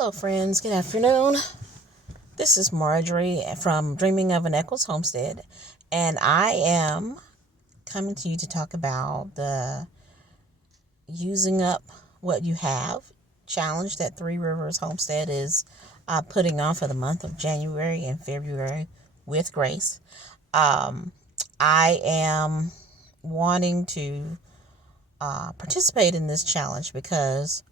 Hello, friends. Good afternoon. This is Marjorie from Dreaming of an Rivers Homestead, and I am coming to you to talk about the using up what you have challenge that Three Rivers Homestead is putting on for the month of January and February with Grace. I am wanting to participate in this challenge because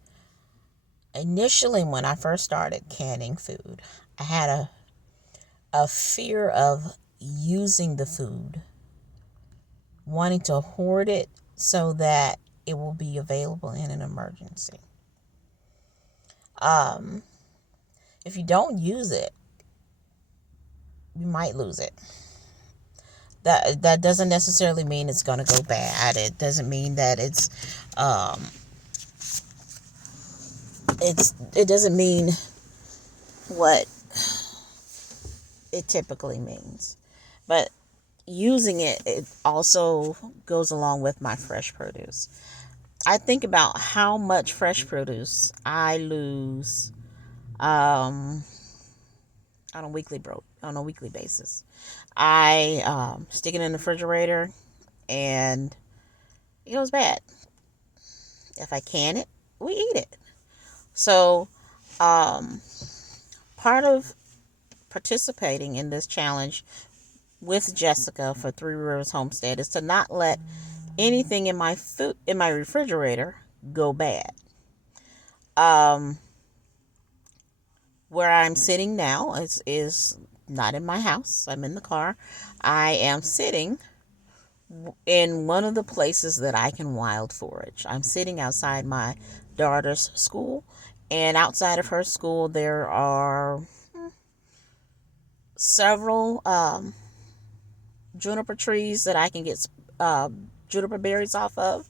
initially, when I first started canning food, I had a fear of using the food, wanting to hoard it so that it will be available in an emergency. Um, if you don't use it, you might lose it. That doesn't necessarily mean it's going to go bad. It doesn't mean that it doesn't mean what it typically means. But using it also goes along with my fresh produce. I think about how much fresh produce I lose on a weekly basis. I stick it in the refrigerator and it goes bad. If I can it, we eat it. So part of participating in this challenge with Jessica for Three Rivers Homestead is to not let anything in my refrigerator go bad. Where I'm sitting now is not in my house. I'm in the car. I am sitting in one of the places that I can wild forage. I'm sitting outside my daughter's school, and outside of her school there are several juniper trees that I can get juniper berries off of,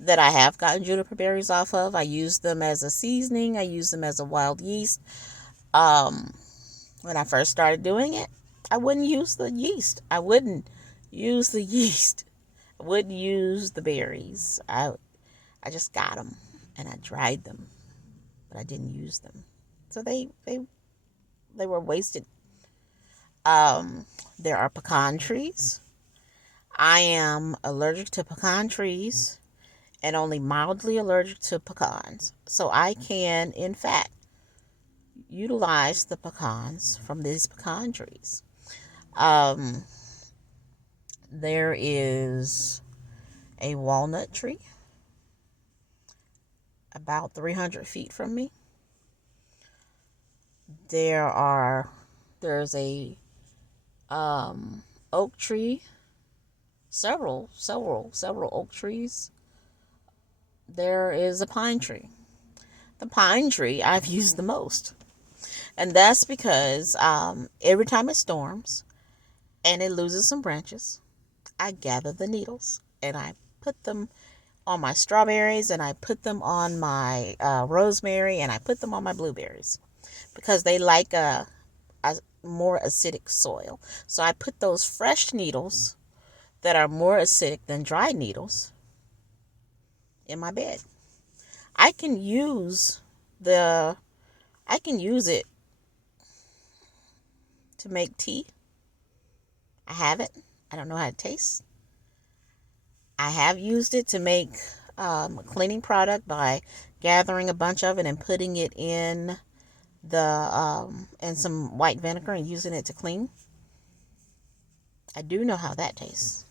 that I have gotten juniper berries off of. I use them as a seasoning. I use them as a wild yeast. When I first started doing it, I wouldn't use the yeast. I wouldn't use the berries. I just got them and I dried them, but I didn't use them. So they were wasted. There are pecan trees. I am allergic to pecan trees and only mildly allergic to pecans. So I can, in fact, utilize the pecans from these pecan trees. There is a walnut tree about 300 feet from me. There's a oak tree, several oak trees. There is a pine tree. The pine tree I've used the most. And that's because every time it storms and it loses some branches, I gather the needles and I put them on my strawberries, and I put them on my rosemary, and I put them on my blueberries because they like a more acidic soil. So I put those fresh needles that are more acidic than dry needles in my bed. I can use it to make tea. I have it. I don't know how it tastes. I have used it to make a cleaning product by gathering a bunch of it and putting it in some white vinegar and using it to clean. I do know how that tastes.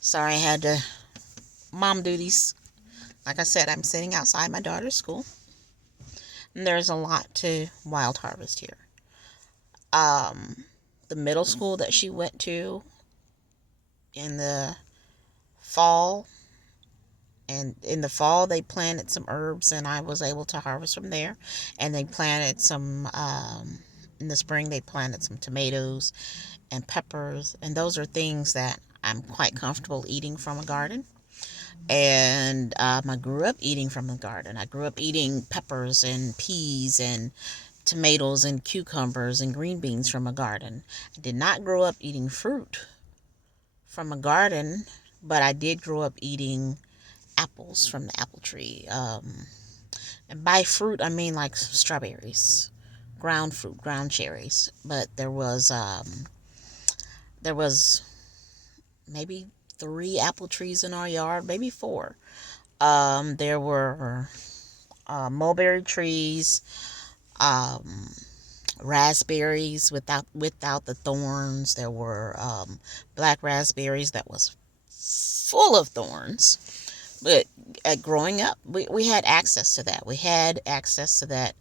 Sorry, I had to mom duties. Like I said, I'm sitting outside my daughter's school, and there's a lot to wild harvest here. The middle school that she went to in the fall, and in the fall they planted some herbs, and I was able to harvest from there. And they planted some in the spring they planted some tomatoes and peppers, and those are things that I'm quite comfortable eating from a garden. And I grew up eating from the garden. I grew up eating peppers and peas and tomatoes and cucumbers and green beans from a garden. I did not grow up eating fruit from a garden, but I did grow up eating apples from the apple tree, And by fruit, I mean like strawberries, ground fruit, ground cherries. But there was maybe 3 apple trees in our yard, maybe 4. There were mulberry trees, um, raspberries without the thorns. There were black raspberries that was full of thorns. But growing up, we had access to that. We had access to that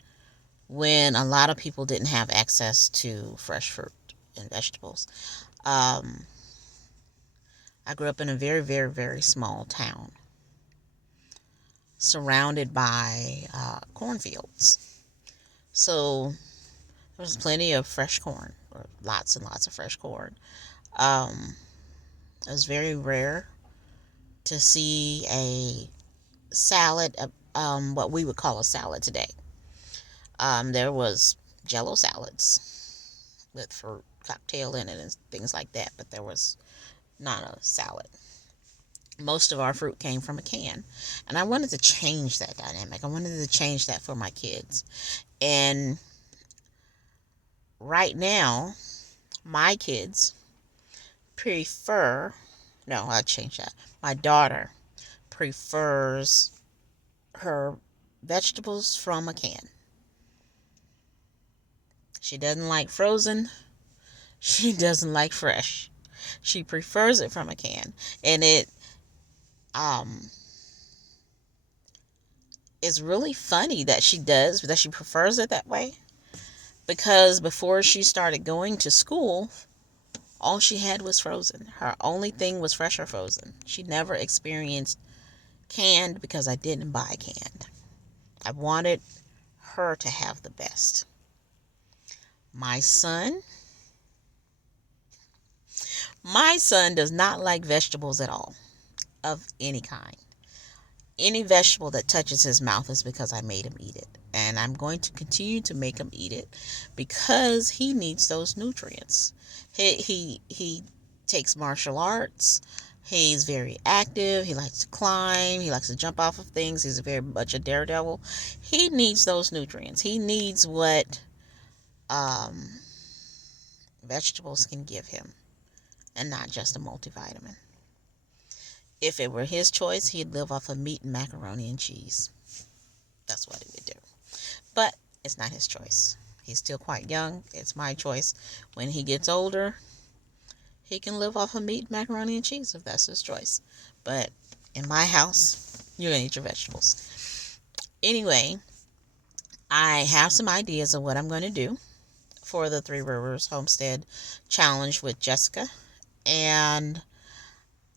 when a lot of people didn't have access to fresh fruit and vegetables. Um, I grew up in a very, very, very small town surrounded by cornfields. So there was plenty of fresh corn, or lots and lots of fresh corn. Um, it was very rare to see a salad, what we would call a salad today. There was Jello salads with fruit cocktail in it and things like that, but there was not a salad. Most of our fruit came from a can, and I wanted to change that dynamic. I wanted to change that for my kids. And right now, my kids prefer, no, I'll change that. My daughter prefers her vegetables from a can. She doesn't like frozen. She doesn't like fresh. She prefers it from a can. And it um is really funny that she prefers it that way, because before she started going to school, all she had was frozen. Her only thing was fresh or frozen. She never experienced canned because I didn't buy canned. I wanted her to have the best. My son, my son does not like vegetables at all, of any kind. Any vegetable that touches his mouth is because I made him eat it. And I'm going to continue to make him eat it because he needs those nutrients. He takes martial arts. He's very active. He likes to climb. He likes to jump off of things. He's very much a daredevil. He needs those nutrients. He needs what um, vegetables can give him, and not just a multivitamin. If it were his choice, he'd live off of meat and macaroni and cheese. That's what he would do. But it's not his choice. He's still quite young. It's my choice. When he gets older, he can live off of meat, macaroni, and cheese if that's his choice. But in my house, you're going to eat your vegetables. Anyway, I have some ideas of what I'm going to do for the Three Rivers Homestead Challenge with Jessica. And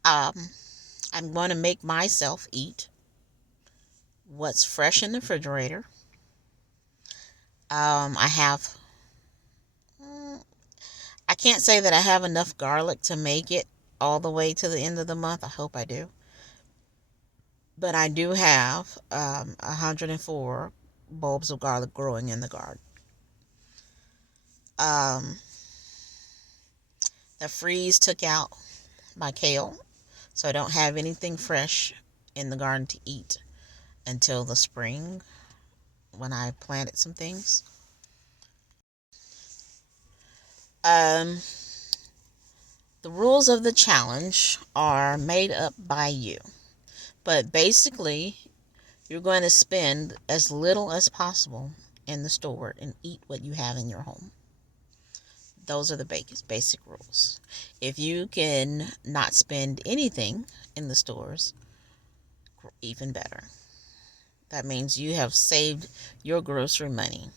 I'm going to make myself eat what's fresh in the refrigerator. I have, I can't say that I have enough garlic to make it all the way to the end of the month. I hope I do. But I do have 104 bulbs of garlic growing in the garden. The freeze took out my kale, so I don't have anything fresh in the garden to eat until the spring when I planted some things. The rules of the challenge are made up by you. But basically, you're going to spend as little as possible in the store and eat what you have in your home. Those are the basic rules. If you can not spend anything in the stores, even better. That means you have saved your grocery money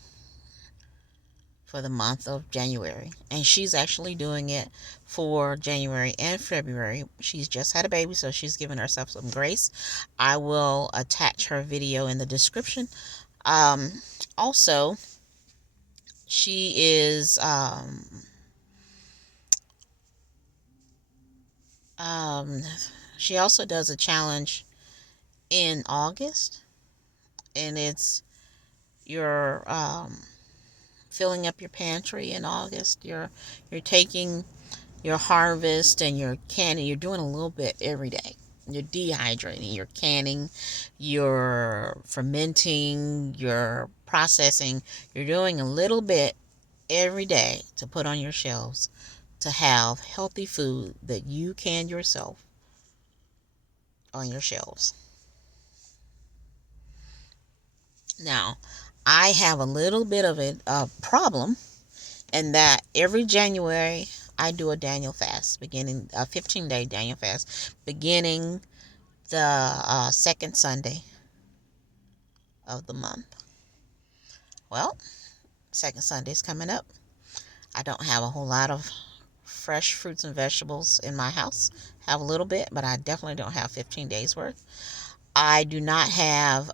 for the month of January. And she's actually doing it for January and February. She's just had a baby, so she's giving herself some grace. I will attach her video in the description. Also, she is she also does a challenge in August, and it's your filling up your pantry in August. You're taking your harvest and your candy. You're doing a little bit every day. You're dehydrating, you're canning, you're fermenting, you're processing. You're doing a little bit every day to put on your shelves to have healthy food that you can yourself on your shelves. Now, I have a little bit of a problem in that every January I do a Daniel fast, beginning a 15-day Daniel fast, beginning the second Sunday of the month. Well, second Sunday is coming up. I don't have a whole lot of fresh fruits and vegetables in my house. Have a little bit, but I definitely don't have 15 days worth. I do not have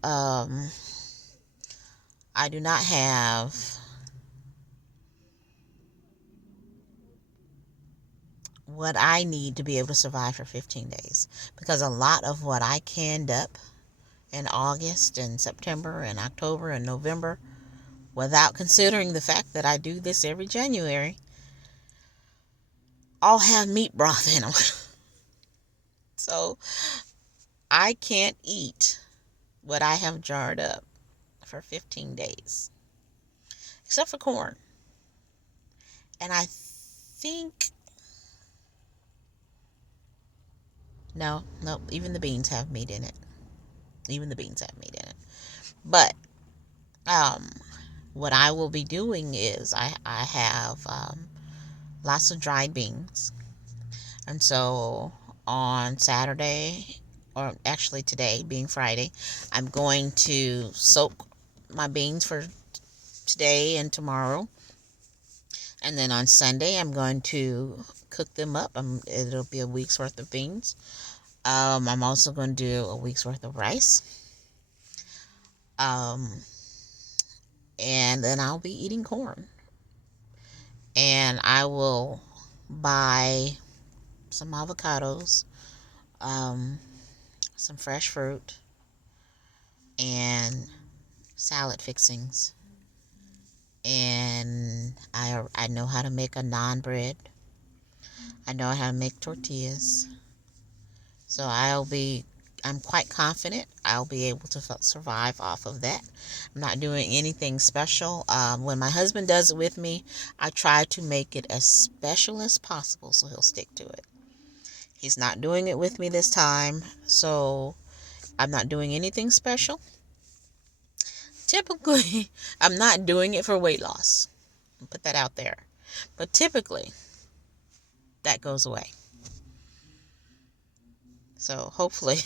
what I need to be able to survive for 15 days, because a lot of what I canned up in August and September and October and November, without considering the fact that I do this every January, all have meat broth in them. So I can't eat what I have jarred up for 15 days, except for corn. And I think, no, even the beans have meat in it. Even the beans have meat in it. But um, what I will be doing is I have lots of dried beans. And so on Saturday, or actually today being Friday, I'm going to soak my beans for today and tomorrow. And then on Sunday, I'm going to cook them up. It'll be a week's worth of beans. I'm also going to do a week's worth of rice. And then I'll be eating corn. And I will buy some avocados, some fresh fruit, and salad fixings. And I know how to make a naan bread. I know how to make tortillas. So I'm quite confident I'll be able to survive off of that. I'm not doing anything special. When my husband does it with me, I try to make it as special as possible so he'll stick to it. He's not doing it with me this time, so I'm not doing anything special. Typically, I'm not doing it for weight loss. I'll put that out there. But typically, that goes away. So hopefully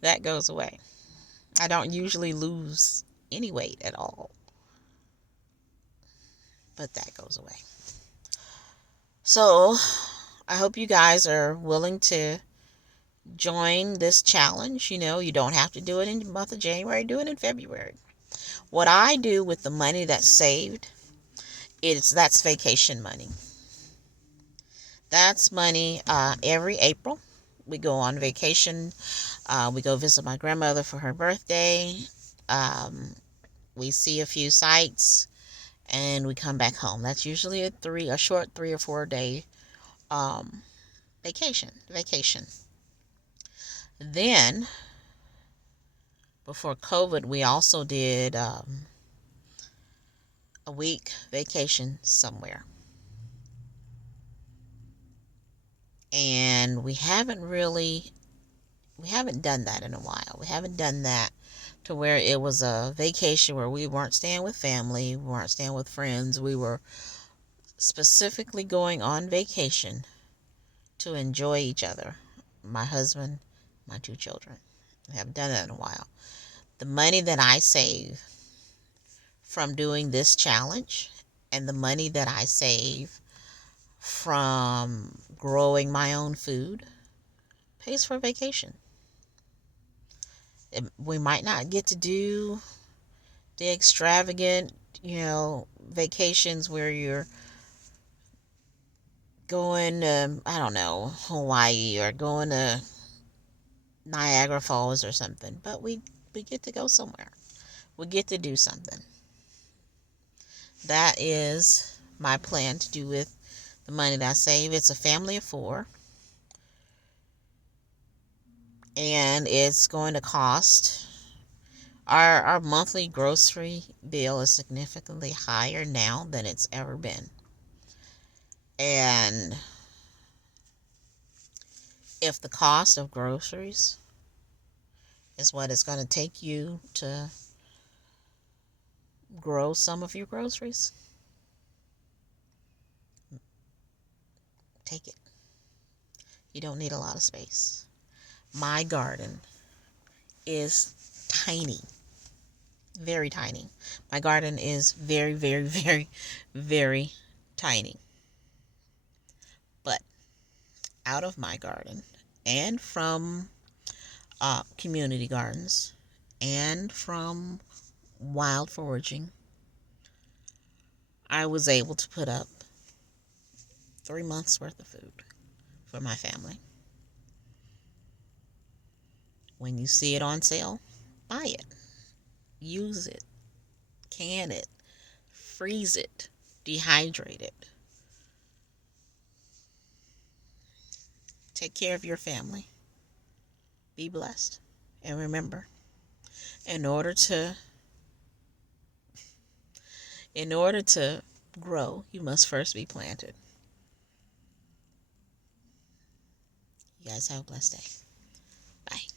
that goes away. I don't usually lose any weight at all, but that goes away. So I hope you guys are willing to join this challenge. You don't have to do it in the month of January. Do it in February. What I do with the money that's saved that's vacation money. That's money. Every April we go on vacation. We go visit my grandmother for her birthday. We see a few sights and we come back home. That's usually a short 3 or 4 day vacation. Then before COVID, we also did a week vacation somewhere. And we haven't done that in a while. We haven't done that to where it was a vacation where we weren't staying with family, we weren't staying with friends. We were specifically going on vacation to enjoy each other. My husband, my 2 children. We haven't done that in a while. The money that I save from doing this challenge and the money that I save from growing my own food pays for vacation. We might not get to do the extravagant, vacations where you're going to, I don't know, Hawaii or going to Niagara Falls or something. But we get to go somewhere. We get to do something. That is my plan to do with the money that I save. It's a family of 4. And it's going to cost, our monthly grocery bill is significantly higher now than it's ever been. And if the cost of groceries is what it's going to take you to grow some of your groceries, take it. You don't need a lot of space. My garden is tiny, very tiny. My garden is very, very, very, very tiny. But out of my garden and from community gardens and from wild foraging, I was able to put up 3 months worth of food for my family. When you see it on sale, buy it, use it, can it, freeze it, dehydrate it. Take care of your family. Be blessed. And remember, in order to grow, you must first be planted. You guys have a blessed day. Bye.